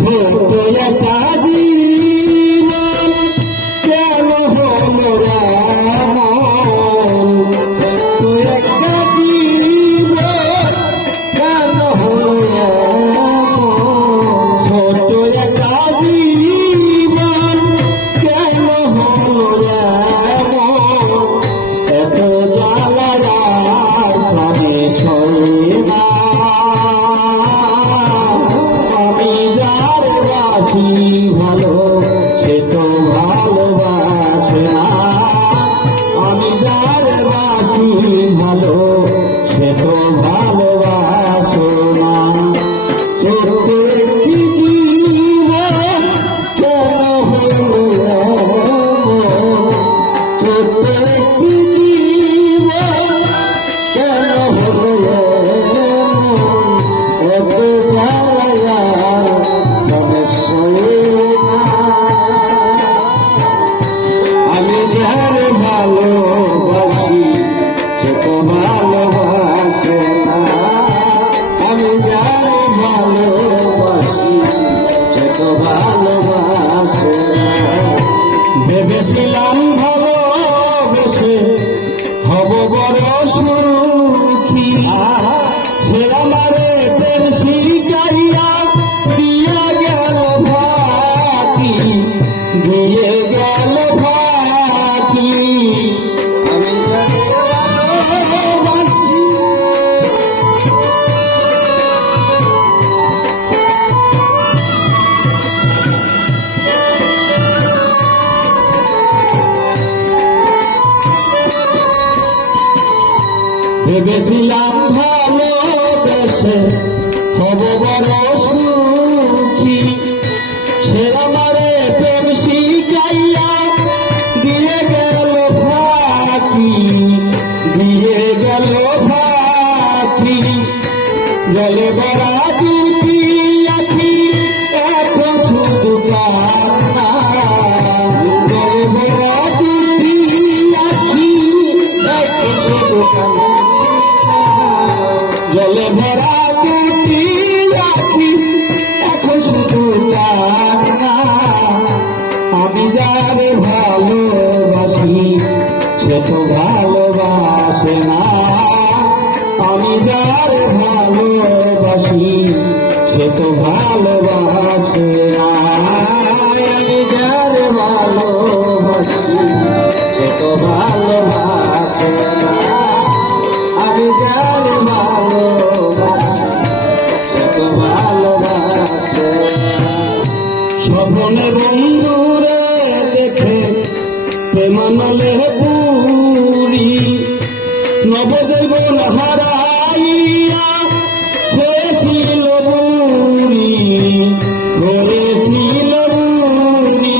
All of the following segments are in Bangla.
ছোট একটা জীবন কেন হলো এমন, ছোট একটা জীবন কেন হলো এমন, ছোট একটা জীবন কেন হলো এমন, এত জ্বালা প্রাণে সয়ে না, আমি যার বাসি ভালো সে তো ভালোবাসে না, আমি যার বাসি ভালো সে তো ভালোবাসে না, ছোট্ট একটি জীবন কেন হলো এমন, ছোট্ট একটি জীবন কেন হলো এমন, এত জ্বালা প্রাণে সয়ে না, আমি যার ভালোবাসি সে তো ভালোবাসে না, আমি যার ভালোবাসি সে তো ভালোবাসে না, ভেবেছিলাম ভালোবেসে হব বড় সুখী, সে আমারে প্রেম শিখাইয়া দিয়ে গেল ফাঁকি, দিয়ে গেল ফাঁকি, আমি যাকে ভালোবাসি ভেবেছিলাম ভালোবেসে হব বড় সুখী, সে আমারে প্রেম শিখাইয়া দিয়ে গেল ফাঁকি, দিয়ে গেল ফাঁকি, জলে ভরা দুটি আখি এখন শুধু কান্না, জলে ভরা দুটি আখি এখন শুধু কান্না, জলে ভরা দুটি আখি এখন শুধু কান্না, আমি যার ভালোবাসি সে তো ভালোবাসে না, আমি যার ভালোবাসি সে তো ভালোবাসে না, আমি যার ভালোবাসি সে তো ভালোবাসে না, আমি যার ভালোবাসি সে তো ভালোবাসে না, স্বপ্নে বন্ধুরে দেখে প্রেমানলে পুরি, নবজৈবন হারাইয়া হয়েছিল বুড়ি, হয়েছিল বুড়ি,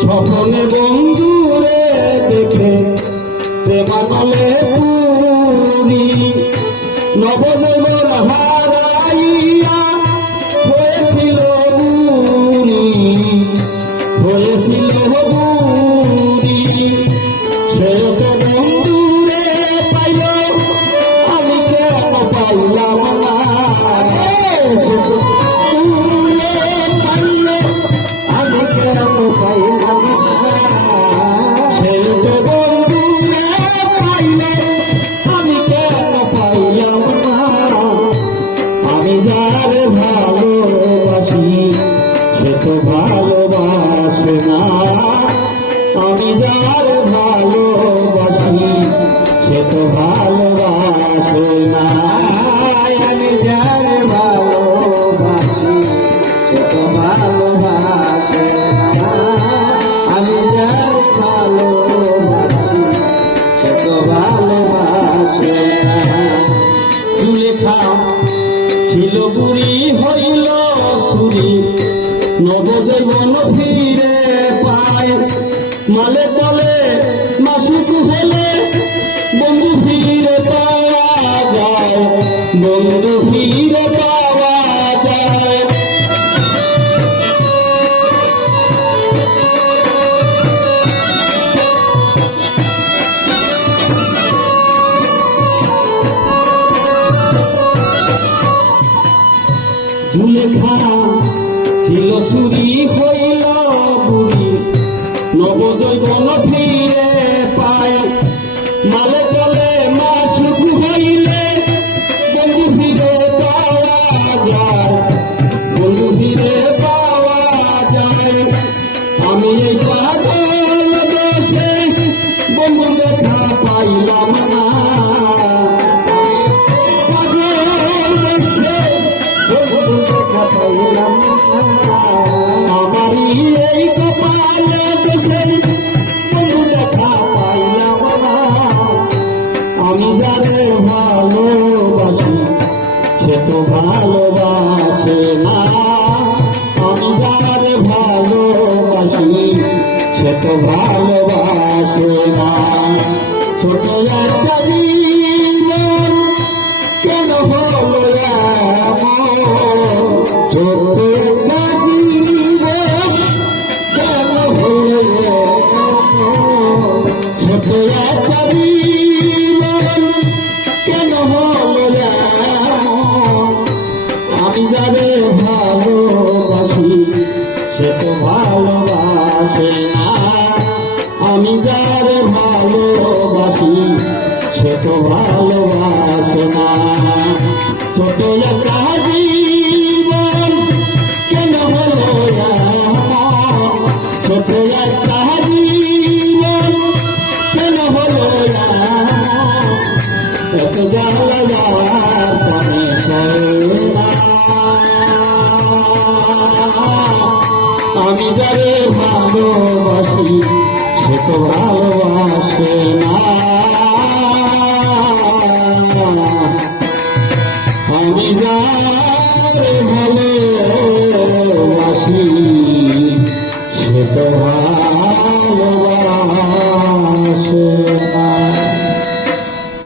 স্বপ্নে বন্ধুরে দেখে প্রেমানলে পুরি, নবজৈবন হারাইয়া হয়েছিল বুড়ি, হয়েছিল বুড়ি, সে তো বন্ধুরে পাইল আমি কেন পাইলাম না, সে তো বন্ধুরে পাইলে আমি কেন পাইলাম না, সে তো বন্ধুরে পাইলে আমি কেন পাইলাম না, আমি যার ভালোবাসি সে তো ভালোবাসে না, আমি যার ভালোবাসি সে তো ভালোবাসে না, আমি যার ভালোবাসি সে তো ভালোবাসে না, আমি যার ভালোবাসি সে তো ভালোবাসে না, সুলেখা ছিল বুড়ি হইল সুরি, নবজৈবন ফিরে পায়, মালে বলে মাসুক হলে বন্ধু ফিরে পাওয়া যায়, বন্ধু ফিরে পাওয়া যায়, তো ভালোবাসে না। ছোট একটা জীবন কেন হলো এমন, ছোট একটা জীবন কেন হলো এমন, ছোট একটা জীবন কেন হলো এমন। আমি যারে ভালোবাসি সে তো ভালোবাসে না, আমি যারে ভালোবাসি সে তো ভালোবাসে না। ছোট একটা জীবন কেন হলো এমন, ছোট একটা জীবন কেন হলো এমন, এত জ্বালা যাওয়ার পরে সয় না। আমি যারে ভালোবাসি সে তো ভালোবাসে না, আমি যারে ভালোবাসি সে তো ভালোবাসে।